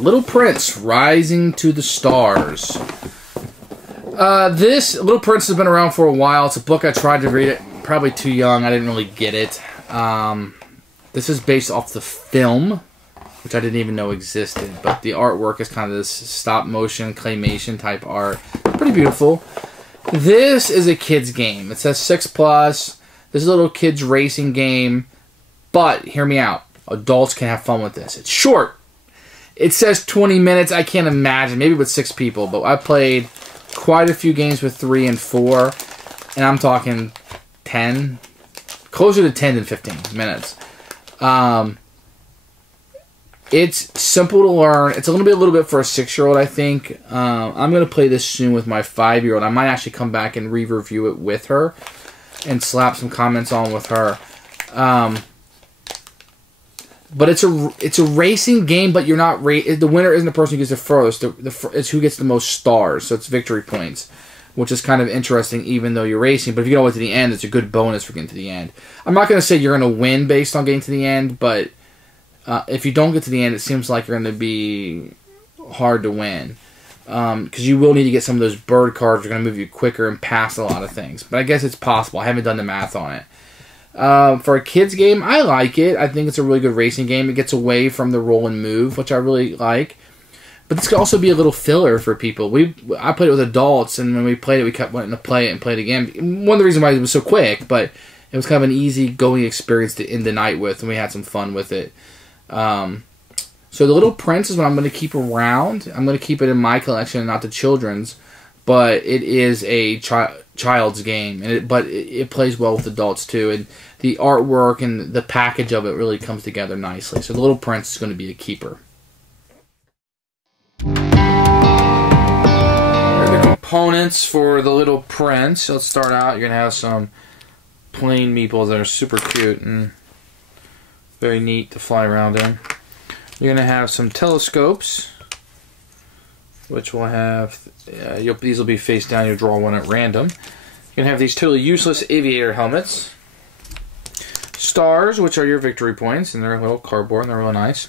Little Prince, Rising to the Stars. This Little Prince has been around for a while. It's a book I tried to read it. Probably too young. I didn't really get it. This is based off the film, which I didn't even know existed. But the artwork is kind of this stop-motion, claymation type art. Pretty beautiful. This is a kid's game. It says 6+. This is a little kid's racing game. But, hear me out. Adults can have fun with this. It's short. It says 20 minutes. I can't imagine. Maybe with 6 people. But I played quite a few games with 3 and 4. And I'm talking 10. Closer to 10 than 15 minutes. It's simple to learn. It's a little bit for a 6-year-old, I think. I'm going to play this soon with my 5-year-old. I might actually come back and re-review it with her and slap some comments on with her. But it's a racing game, but you're not the winner isn't the person who gets the furthest. It's who gets the most stars, so it's victory points, which is kind of interesting, even though you're racing. But if you get all the way to the end, it's a good bonus for getting to the end. I'm not going to say you're going to win based on getting to the end, but if you don't get to the end, it seems like you're going to be hard to win. Because you will need to get some of those bird cards. They're going to move you quicker and past a lot of things. But I guess it's possible. I haven't done the math on it. For a kid's game, I like it. I think it's a really good racing game. It gets away from the roll and move, which I really like. But this could also be a little filler for people. I played it with adults, and when we played it, we kept wanting to play it and play it again. One of the reasons why it was so quick, but it was kind of an easy-going experience to end the night with, and we had some fun with it. So the Little Prince is what I'm going to keep around. I'm going to keep it in my collection and not the children's. But it is a child's game, but it plays well with adults too. And the artwork and the package of it really comes together nicely. So the Little Prince is going to be a keeper. Here are the components for the Little Prince. Let's start out. You're going to have some plain meeples that are super cute and very neat to fly around in. You're going to have some telescopes, which will have, these will be face down, you'll draw one at random. You're going to have these totally useless aviator helmets. Stars, which are your victory points, and they're a little cardboard, and they're really nice.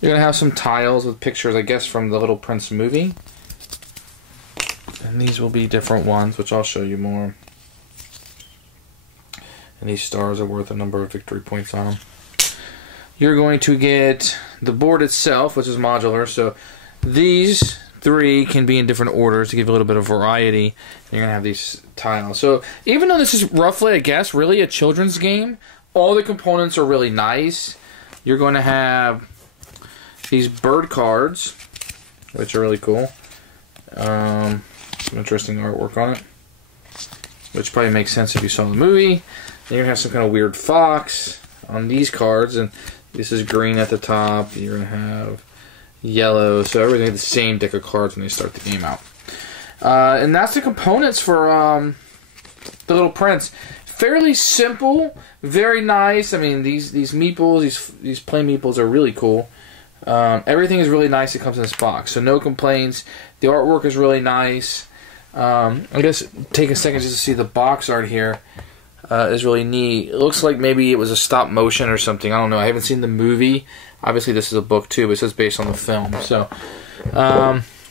You're going to have some tiles with pictures, I guess, from the Little Prince movie. And these will be different ones, which I'll show you more. And these stars are worth a number of victory points on them. You're going to get the board itself, which is modular, so these 3 can be in different orders to give a little bit of variety. And you're going to have these tiles. So even though this is roughly, I guess, really a children's game, all the components are really nice. You're going to have these bird cards, which are really cool. Some interesting artwork on it, which probably makes sense if you saw the movie. Then you're going to have some kind of weird fox on these cards, and this is green at the top. You're going to have yellow, so everything has the same deck of cards when they start the game out. And that's the components for the Little Prince. Fairly simple, very nice. I mean, these meeples, these plain meeples are really cool. Everything is really nice that comes in this box, so no complaints. The artwork is really nice. I guess take a second just to see the box art here. Is really neat. It looks like maybe it was a stop motion or something. I don't know. I haven't seen the movie. Obviously, this is a book too, but it says based on the film. So,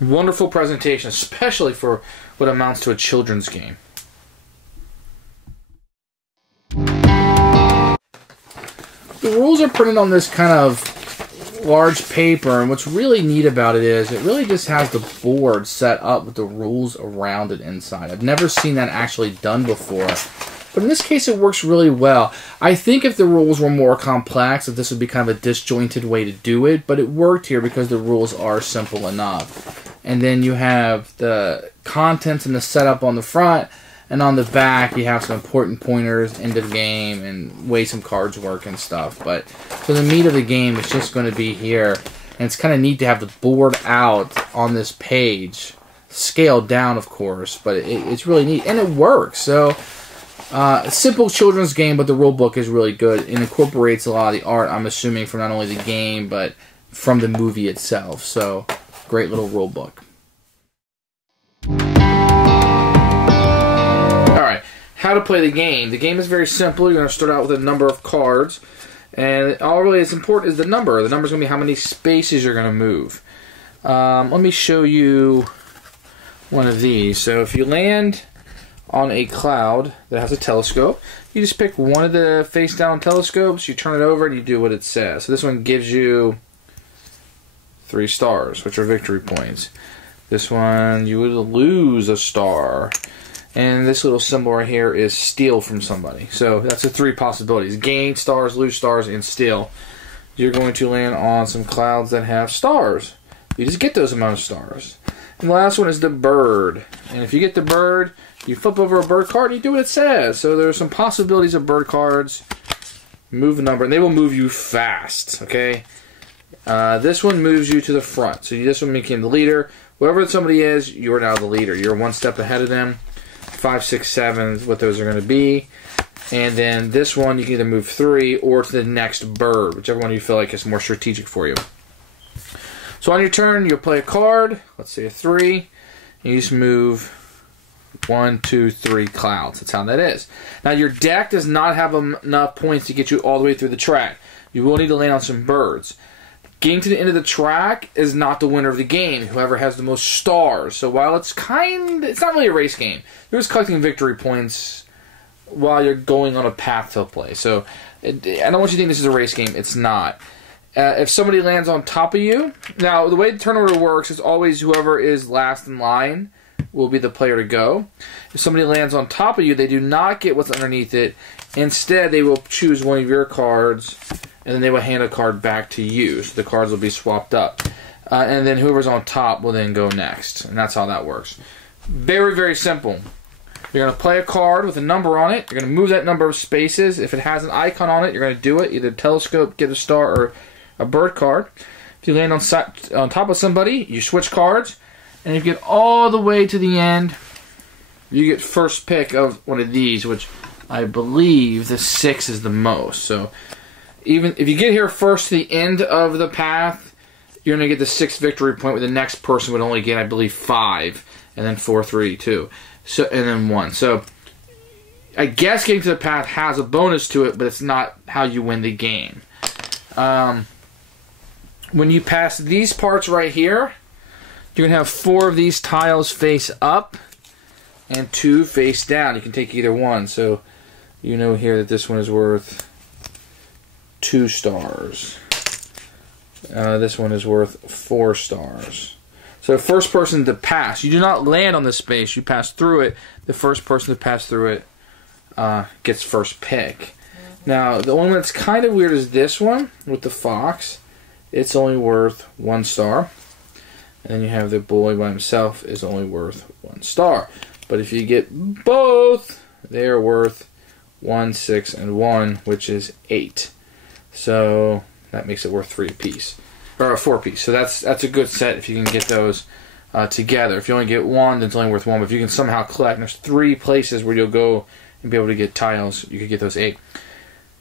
wonderful presentation, especially for what amounts to a children's game. The rules are printed on this kind of large paper, and what's really neat about it is it really just has the board set up with the rules around it inside. I've never seen that actually done before. But in this case, it works really well. I think if the rules were more complex, that this would be kind of a disjointed way to do it. But it worked here because the rules are simple enough. And then you have the contents and the setup on the front. And on the back, you have some important pointers, end of game, and way some cards work and stuff. But so the meat of the game is just going to be here. And it's kind of neat to have the board out on this page. Scaled down, of course. But it's really neat. And it works. So a simple children's game, but the rule book is really good. It incorporates a lot of the art, I'm assuming, from not only the game, but from the movie itself. So, great little rule book. Alright, how to play the game. The game is very simple. You're going to start out with a number of cards. And all really is important is the number. The number is going to be how many spaces you're going to move. Let me show you one of these. So if you land on a cloud that has a telescope, you just pick one of the face down telescopes, you turn it over, and you do what it says. So this one gives you 3 stars, which are victory points. This one, you would lose a star. And this little symbol right here is steal from somebody. So that's the 3 possibilities. Gain stars, lose stars, and steal. You're going to land on some clouds that have stars. You just get those amount of stars. And the last one is the bird. And if you get the bird, you flip over a bird card and you do what it says. So there's some possibilities of bird cards. Move a number, and they will move you fast, okay? This one moves you to the front. So this one became the leader. Whoever somebody is, you're now the leader. You're one step ahead of them. 5, 6, 7 is what those are going to be. And then this one, you can either move 3 or to the next bird, whichever one you feel like is more strategic for you. So on your turn, you'll play a card. Let's say a 3. And you just move 1, 2, 3 clouds. That's how that is. Now, your deck does not have enough points to get you all the way through the track. You will need to land on some birds. Getting to the end of the track is not the winner of the game. Whoever has the most stars. So while it's not really a race game. You're just collecting victory points while you're going on a path to play. So I don't want you to think this is a race game. It's not. If somebody lands on top of you, now the way the turn order works is always whoever is last in line will be the player to go. If somebody lands on top of you, they do not get what's underneath it. Instead, they will choose one of your cards, and then they will hand a card back to you. So the cards will be swapped up. And then whoever's on top will then go next. And that's how that works. Very, very simple. You're going to play a card with a number on it. You're going to move that number of spaces. If it has an icon on it, you're going to do it. Either telescope, get a star, or a bird card. If you land on top of somebody, you switch cards. And if you get all the way to the end, you get first pick of one of these, which I believe the 6 is the most. So even if you get here first to the end of the path, you're going to get the 6th victory point, where the next person would only get, I believe, 5, and then 4, 3, 2, so and then 1. So I guess getting to the path has a bonus to it, but it's not how you win the game. When you pass these parts right here, you're going to have 4 of these tiles face up and 2 face down. You can take either one. So you know here that this one is worth 2 stars. This one is worth 4 stars. So first person to pass. You do not land on this space. You pass through it. The first person to pass through it gets first pick. Now, the only one that's kind of weird is this one with the fox. It's only worth 1 star. And then you have the boy by himself is only worth 1 star. But if you get both, they are worth 1, 6, and 1, which is 8. So that makes it worth 3 apiece, or 4 apiece. So that's a good set if you can get those together. If you only get 1, then it's only worth 1. But if you can somehow collect, there's 3 places where you'll go and be able to get tiles. You could get those 8.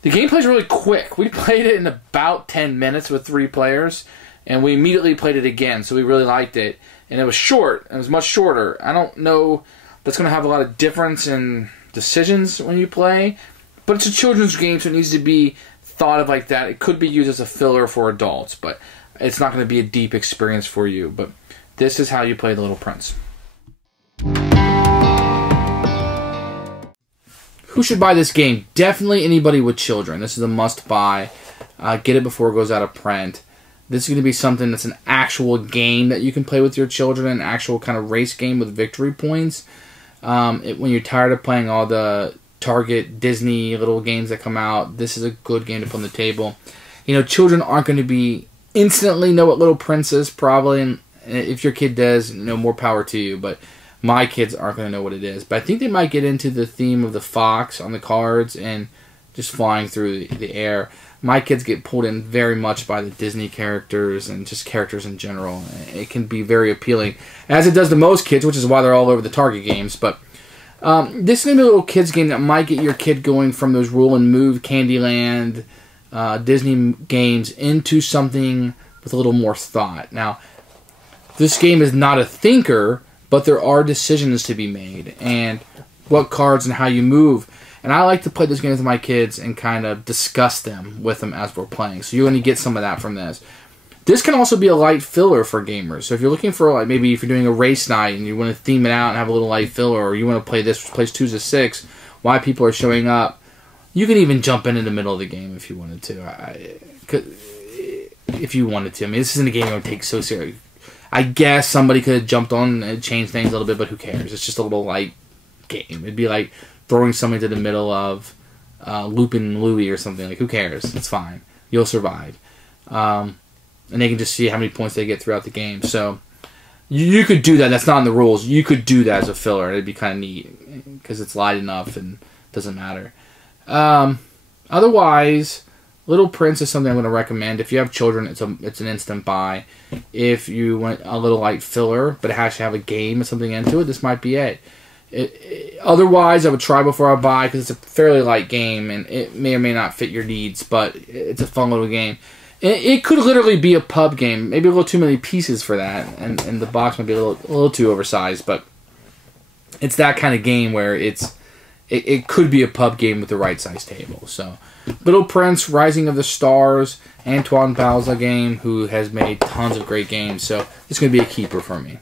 The gameplay is really quick. We played it in about 10 minutes with 3 players, and we immediately played it again. So we really liked it, and it was short. It was much shorter. I don't know. That's going to have a lot of difference in decisions when you play, but it's a children's game, so it needs to be thought of like that. It could be used as a filler for adults, but it's not going to be a deep experience for you. But this is how you play The Little Prince. Who should buy this game? Definitely anybody with children. This is a must-buy. Get it before it goes out of print. This is going to be something that's an actual game that you can play with your children, an actual kind of race game with victory points. When you're tired of playing all the Target, Disney little games that come out, this is a good game to put on the table. You know, children aren't going to be instantly know what Little Prince is, probably. And if your kid does, you know, more power to you. But my kids aren't going to know what it is. But I think they might get into the theme of the fox on the cards and just flying through the air. My kids get pulled in very much by the Disney characters and just characters in general. It can be very appealing, as it does to most kids, which is why they're all over the Target games. But this is going to be a little kids game that might get your kid going from those Roll and Move, Candyland, Disney games into something with a little more thought. Now, this game is not a thinker, but there are decisions to be made, and what cards and how you move. And I like to play those games with my kids and kind of discuss them with them as we're playing. So you're going to get some of that from this. This can also be a light filler for gamers. So if you're looking for, like, maybe if you're doing a race night and you want to theme it out and have a little light filler, or you want to play this, which plays 2s to 6, why people are showing up, you can even jump in the middle of the game if you wanted to. If you wanted to. I mean, this isn't a game you would take so serious. I guess somebody could have jumped on and changed things a little bit, but who cares? It's just a little light game. It'd be like throwing something to the middle of Lupin Louie or something. Like, who cares? It's fine. You'll survive. And they can just see how many points they get throughout the game. So you could do that. That's not in the rules. You could do that as a filler. It'd be kind of neat because it's light enough and doesn't matter. Otherwise, Little Prince is something I'm going to recommend. If you have children, it's an instant buy. If you want a little light filler, but it has to have a game or something into it, this might be it. Otherwise, I would try before I buy because it's a fairly light game and it may or may not fit your needs, but it's a fun little game. It could literally be a pub game. Maybe a little too many pieces for that, and the box might be a little too oversized, but it's that kind of game where it could be a pub game with the right size table. So, Little Prince, Rising of the Stars, Antoine Balza game, who has made tons of great games. So, it's going to be a keeper for me.